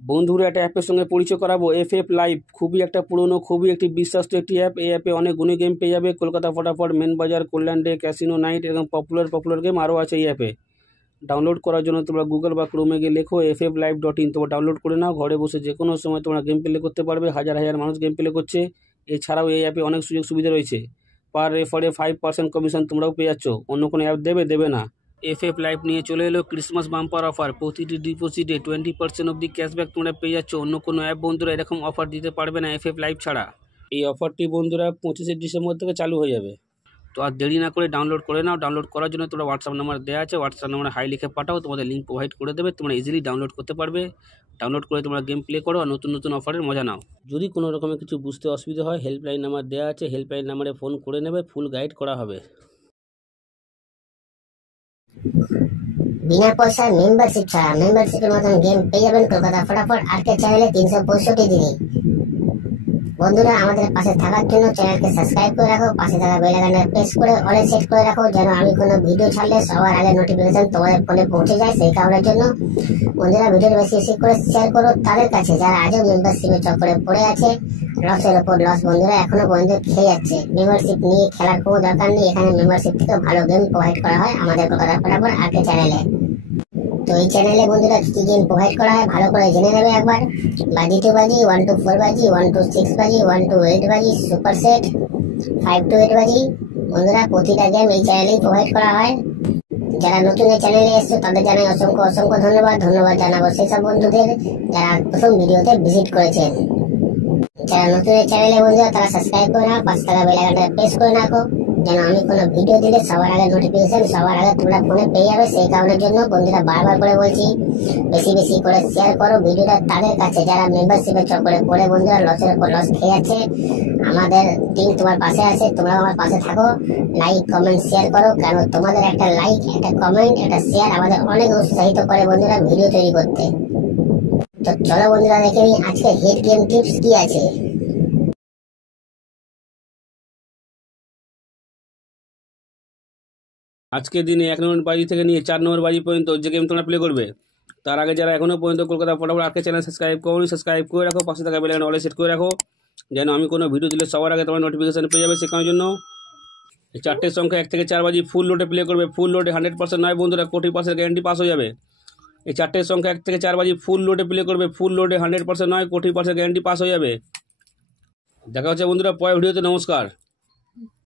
বন্ধুরা, একটা অ্যাপের সঙ্গে পরিচয় করাবো। এফএফ লাইভ খুবই একটা পুরনো, খুবই একটি বিশ্বস্ত একটি অ্যাপ। এই অ্যাপে অনেক গুণী গেম পেয়ে যাবে। কলকাতা ফটাফট, মেন বাজার, কল্যাণ ডে, ক্যাসিনো নাইট এবং পপুলার গেম আরও আছে এই অ্যাপে। ডাউনলোড করার জন্য তোমরা গুগল বা ক্রোমে গিয়ে লেখো fflive.in। তোমরা ডাউনলোড করে নাও। ঘরে বসে যে কোনো সময় তোমরা গেম প্লে করতে পারবে। হাজার হাজার মানুষ গেম প্লে করছে। এছাড়াও এই অ্যাপে অনেক সুযোগ সুবিধা রয়েছে। পার রেফারে 5% কমিশন তোমরাও পেয়ে যাচ্ছ। অন্য কোনো অ্যাপ দেবে না। এফএফ লাইভ নিয়ে চলে এলো ক্রিসমাস বাম্পার অফার। প্রতিটি ডিপোজিটে 20% অব্দি ক্যাশব্যাক তোমরা পেয়ে যাচ্ছ। অন্য কোনো অ্যাপ বন্ধুরা এরকম অফার দিতে পারবে না এফএফ লাইভ ছাড়া। এই অফারটি বন্ধুরা 25শে ডিসেম্বর থেকে চালু হয়ে যাবে। তো আর দেরি না করে ডাউনলোড করে নাও। ডাউনলোড করার জন্য তোমরা হোয়াটসঅ্যাপ নাম্বার দেওয়া আছে, হোয়াটসঅ্যাপ নাম্বারে হাই লিখে পাঠাও, তোমাদের লিঙ্ক প্রোভাইড করে দেবে। তোমরা ইজিলি ডাউনলোড করতে পারবে। ডাউনলোড করে তোমরা গেম প্লে করো আর নতুন নতুন অফারের মজা নাও। যদি কোনো রকমের কিছু বুঝতে অসুবিধা হয়, হেল্পলাইন নাম্বার দেওয়া আছে, হেল্পলাইন নাম্বারে ফোন করে নেবে। ফুল গাইড করা হবে। বিনা পয়সায় মেম্বারশিপ ছাড়া মেম্বারশিপের মতন গেম পেয়ে যাবেন কলকাতা ফটাফট আর্কেড চ্যানেলে 365 দিনই। বন্ধুরা, আমাদের পাশে থাকার জন্য চ্যানেলকে সাবস্ক্রাইব করে রাখো, পাশে থাকা বেল আইকনটা প্রেস করে অলে সেট করে রাখো, যেন আমি কোনো ভিডিও ছাড়লে সবার আগে নোটিফিকেশন তোমাদের ফোনে পৌঁছে যায়। সেই কারণের জন্য বন্ধুরা, ভিডিওটা বেশি বেশি করে শেয়ার করো তাদের কাছে যারা আজও মেম্বারশিপের চক্করে পড়ে আছে। লসের ওপর লস বন্ধুরা এখনো পর্যন্ত খেয়ে যাচ্ছে। মেম্বারশিপ নিয়ে খেলার কোনো দরকার নেই। এখানে মেম্বারশিপ থেকে ভালো গেম প্রোভাইড করা হয় আমাদের কলকাতা ফটাফট আর্কেড চ্যানেলে। তো এই চ্যানেলে বন্ধুরা কি গেম প্রোভাইড করা হয় ভালো করে জেনে নেবে একবার। বাজি 2 বাজি, 1 to 4 বাজি, 1 to 6 বাজি, 1 to 8 বাজি, সুপার সেট, 5 to 8 বাজি। বন্ধুরা, প্রতিটা গেম এই চ্যানেলেই প্রোভাইড করা হয়। যারা নতুন এই চ্যানেলে এসছে তাদের জানাই অসংখ্য অসংখ্য ধন্যবাদ জানাবো সেসব বন্ধুদের যারা প্রথম ভিডিওতে ভিজিট করেছেন। যারা নতুন এই চ্যানেলে বন্ধুরা তারা সাবস্ক্রাইব করে নাও, পাশে থাকা বেল আইকনটা প্রেস করে রাখো, যেন আমি কোনো ভিডিও দিলে সবার আগে নোটিফিকেশন সবার আগে তোমরা ফোনে পেয়ে যাবে। সেই কারণের জন্য বন্ধুরা বারবার করে বলছি, বেশি বেশি করে শেয়ার করো ভিডিওটা তাদের কাছে যারা মেম্বারশিপের চক্করে পড়ে বন্ধুরা লসের উপর লস খেয়ে যাচ্ছে। আমাদের টিম তোমার পাশে আছে, তোমরা আমার পাশে থাকো। লাইক কমেন্ট শেয়ার করো, কারণ তোমাদের একটা লাইক, একটা কমেন্ট, একটা শেয়ার আমাদের অনেক উৎসাহিত করে বন্ধুরা ভিডিও তৈরি করতে। তো চলো বন্ধুরা দেখে নিই আজকে হিট গেম টিপস কি আছে। আজকের দিনে 1 নম্বর বাজি থেকে নিয়ে 4 নম্বর বাজি পর্যন্ত যে গেম তোমরা প্লে করবে, তার আগে যারা এখনো পর্যন্ত কলকাতা ফটাফট আর্কেড চ্যানেল সাবস্ক্রাইব করোনি, সাবস্ক্রাইব করে রাখো, পাশে থাকা বেল আইকন অলে সেট করে রাখো, যেন আমি কোনো ভিডিও দিলে সবার আগে তোমার নোটিফিকেশন পেয়ে যাবে। শেখানোর জন্য এই 4টের সংখ্যা 1 থেকে 4 বাজি ফুল লোডে প্লে করবে। ফুল লোডে 100% নয় বন্ধুরা, 20% গ্যারান্টি পাস হয়ে যাবে। এই 4টের সংখ্যা 1 থেকে 4 বাজি ফুল লোডে প্লে করবে। ফুল লোডে 100% নয়, 20% গ্যারান্টি পাস হয়ে যাবে। দেখা হচ্ছে বন্ধুরা পরের ভিডিওতে। নমস্কার।